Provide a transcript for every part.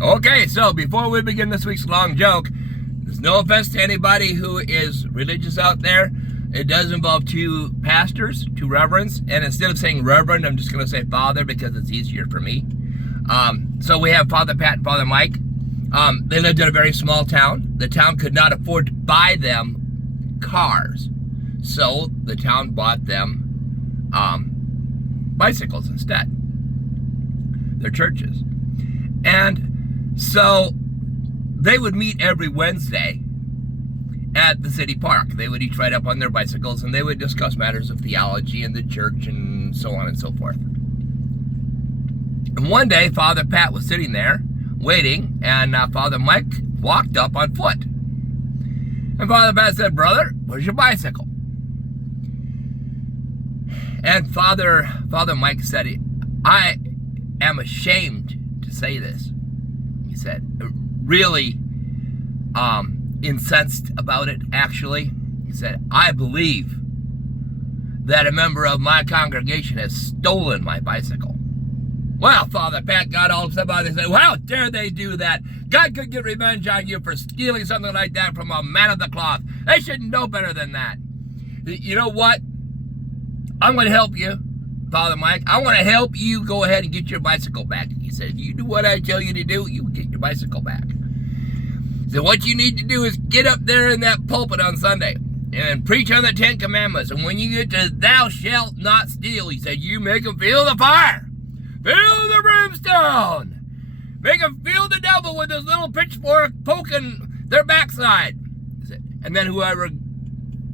Okay, so before we begin this week's long joke, there's no offense to anybody who is religious out there. It does involve two pastors, two reverends, and instead of saying reverend, I'm just going to say father because it's easier for me. So we have Father Pat and Father Mike. They lived in a very small town. The town could not afford to buy them cars, so the town bought them bicycles instead. Their churches. And so they would meet every Wednesday at the city park. They would each ride up on their bicycles and they would discuss matters of theology and the church and so on and so forth. And one day, Father Pat was sitting there waiting, and Father Mike walked up on foot. And Father Pat said, "Brother, where's your bicycle?" And Father Mike said, "I am ashamed to say this." He said, really incensed about it, actually. He said, "I believe that a member of my congregation has stolen my bicycle." Well, Father Pat got all upset about it and said, "Well, how dare they do that? God could get revenge on you for stealing something like that from a man of the cloth. They should know better than that. You know what? I'm going to help you, Father Mike. I want to help you go ahead and get your bicycle back." He said, "If you do what I tell you to do, you will get your bicycle back. So what you need to do is get up there in that pulpit on Sunday and preach on the 10 Commandments. And when you get to thou shalt not steal," he said, "you make them feel the fire. Feel the brimstone. Make them feel the devil with his little pitchfork poking their backside. He said, and then whoever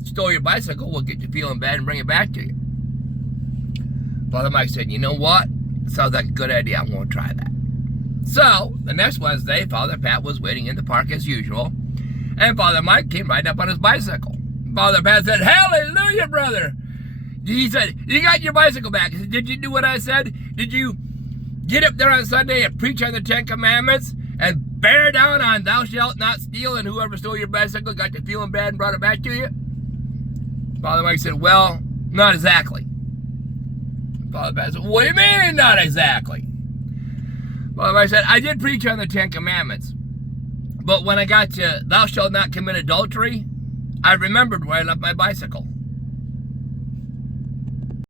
stole your bicycle will get you feeling bad and bring it back to you." Father Mike said, "You know what? Sounds like a good idea. I'm going to try that." So, the next Wednesday, Father Pat was waiting in the park as usual, and Father Mike came right up on his bicycle. Father Pat said, "Hallelujah, brother." He said, "You got your bicycle back." He said, "Did you do what I said? Did you get up there on Sunday and preach on the 10 Commandments and bear down on thou shalt not steal, and whoever stole your bicycle got you feeling bad and brought it back to you?" Father Mike said, "Well, not exactly." Father Pat said, "What do you mean, not exactly?" Father Mike said, "I did preach on the 10 Commandments, but when I got to thou shalt not commit adultery, I remembered where I left my bicycle.